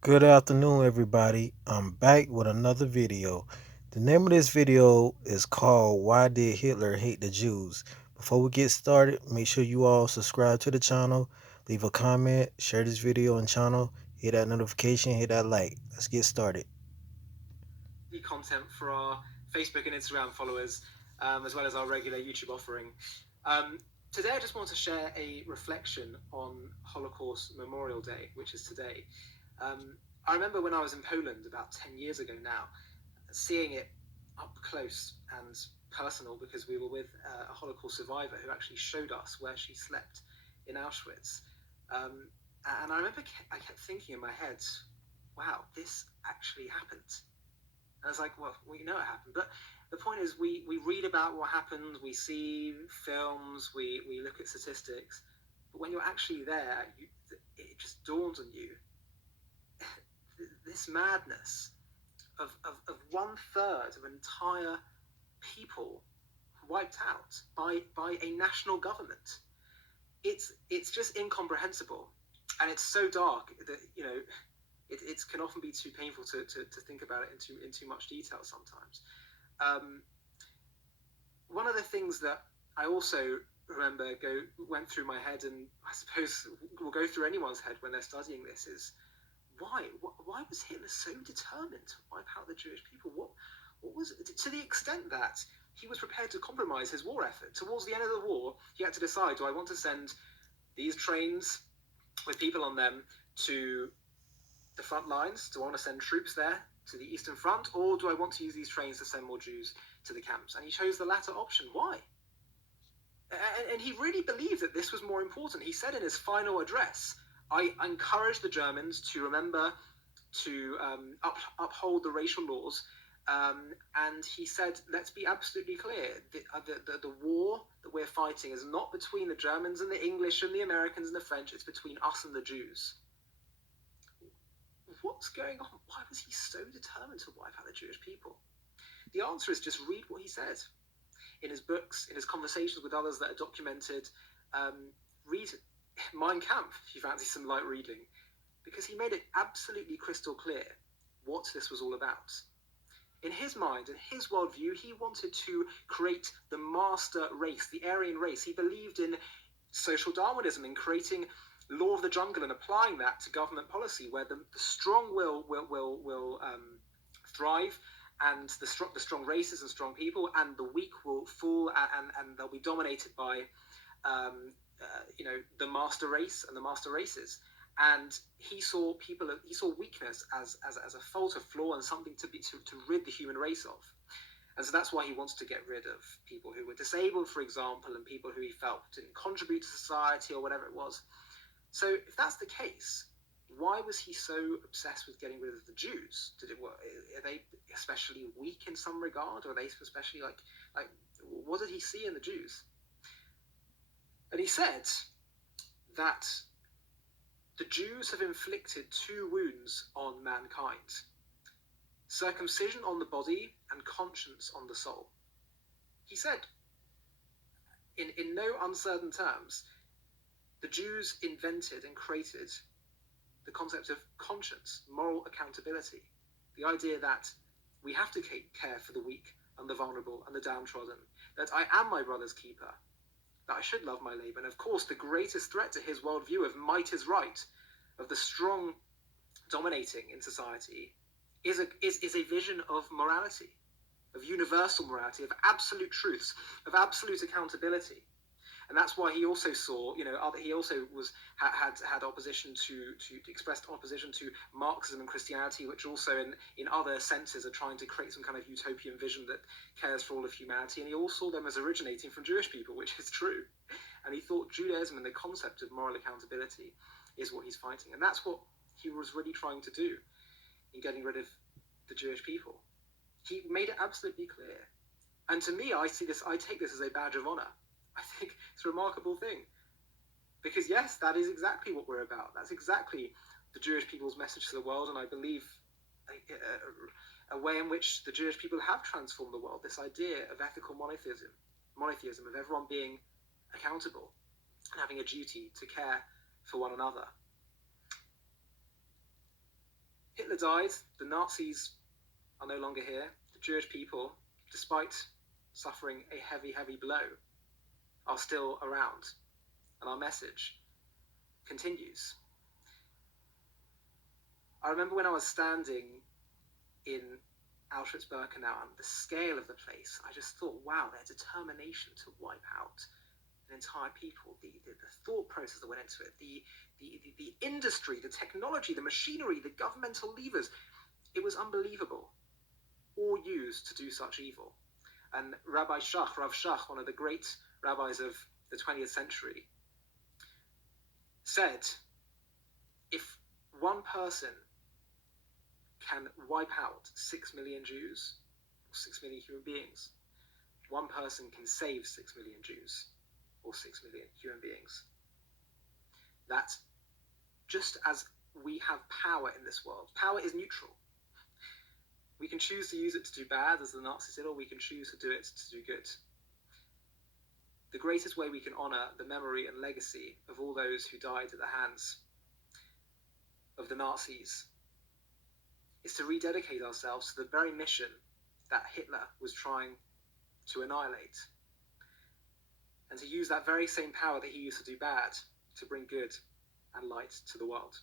Good afternoon, everybody. I'm back with another video. The name of this video is called Why Did Hitler Hate the Jews? Before we get started, make sure you all subscribe to the channel, leave a comment, share this video and channel, hit that notification, hit that like. Let's get started. Content for our Facebook and Instagram followers, as well as our regular YouTube offering. Today, I just want to share a reflection on Holocaust Memorial Day, which is today. I remember when I was in Poland about 10 years ago now, seeing it up close and personal because we were with a Holocaust survivor who actually showed us where she slept in Auschwitz. And I remember I kept thinking in my head, wow, this actually happened. And I was like, well, you know it happened. But the point is, we read about what happened, we see films, we look at statistics. But when you're actually there, it just dawns on you this madness of one third of an entire people wiped out by a national government. It's just incomprehensible, and it's so dark that it can often be too painful to think about it in too much detail sometimes. Um, One of the things that I also remember went through my head, and I suppose will go through anyone's head when they're studying this, is why was Hitler so determined to wipe out the Jewish people? What was it? To the extent that he was prepared to compromise his war effort. Towards the end of the war, he had to decide: do I want to send these trains with people on them to the front lines? Do I want to send troops there to the Eastern Front, or do I want to use these trains to send more Jews to the camps? And he chose the latter option. Why? And he really believed that this was more important. He said in his final address, I encourage the Germans to remember to uphold the racial laws. And he said, let's be absolutely clear. The war that we're fighting is not between the Germans and the English and the Americans and the French. It's between us and the Jews. What's going on? Why was he so determined to wipe out the Jewish people? The answer is just read what he said in his books, in his conversations with others that are documented. Read Mein Kampf if you fancy some light reading, because he made it absolutely crystal clear what this was all about. In his mind, in his worldview, he wanted to create the master race, the Aryan race. He believed in social Darwinism, in creating law of the jungle and applying that to government policy, where the strong will thrive, and the strong races and strong people, and the weak will fall, and they'll be dominated by the master race and the master races. And he saw weakness as a fault, a flaw, and something to rid the human race of. And so that's why he wants to get rid of people who were disabled, for example, and people who he felt didn't contribute to society or whatever it was. So if that's the case, why was he so obsessed with getting rid of the Jews? Are they especially weak in some regard? Or are they especially like what did he see in the Jews? And he said that the Jews have inflicted two wounds on mankind: circumcision on the body and conscience on the soul. He said, in no uncertain terms, the Jews invented and created the concept of conscience, moral accountability, the idea that we have to care for the weak and the vulnerable and the downtrodden, that I am my brother's keeper, that I should love my neighbor. And of course, the greatest threat to his worldview of might is right, of the strong dominating in society, is a vision of morality, of universal morality, of absolute truths, of absolute accountability. And that's why he also saw, he also had opposition to expressed opposition to Marxism and Christianity, which also in other senses are trying to create some kind of utopian vision that cares for all of humanity. And he all saw them as originating from Jewish people, which is true. And he thought Judaism and the concept of moral accountability is what he's fighting. And that's what he was really trying to do in getting rid of the Jewish people. He made it absolutely clear. And to me, I take this as a badge of honor. I think it's a remarkable thing. Because yes, that is exactly what we're about. That's exactly the Jewish people's message to the world, and I believe a way in which the Jewish people have transformed the world, this idea of ethical monotheism, of everyone being accountable and having a duty to care for one another. Hitler died, the Nazis are no longer here. The Jewish people, despite suffering a heavy, heavy blow, are still around. And our message continues. I remember when I was standing in Auschwitz-Birkenau and the scale of the place, I just thought, wow, their determination to wipe out an entire people, the thought process that went into it, the industry, the technology, the machinery, the governmental levers, it was unbelievable, all used to do such evil. And Rav Shach, one of the great rabbis of the 20th century, said, if one person can wipe out 6 million Jews, or 6 million human beings, one person can save 6 million Jews, or 6 million human beings. That just as we have power in this world, power is neutral. We can choose to use it to do bad, as the Nazis did, or we can choose to do it to do good. The greatest way we can honor the memory and legacy of all those who died at the hands of the Nazis is to rededicate ourselves to the very mission that Hitler was trying to annihilate, and to use that very same power that he used to do bad to bring good and light to the world.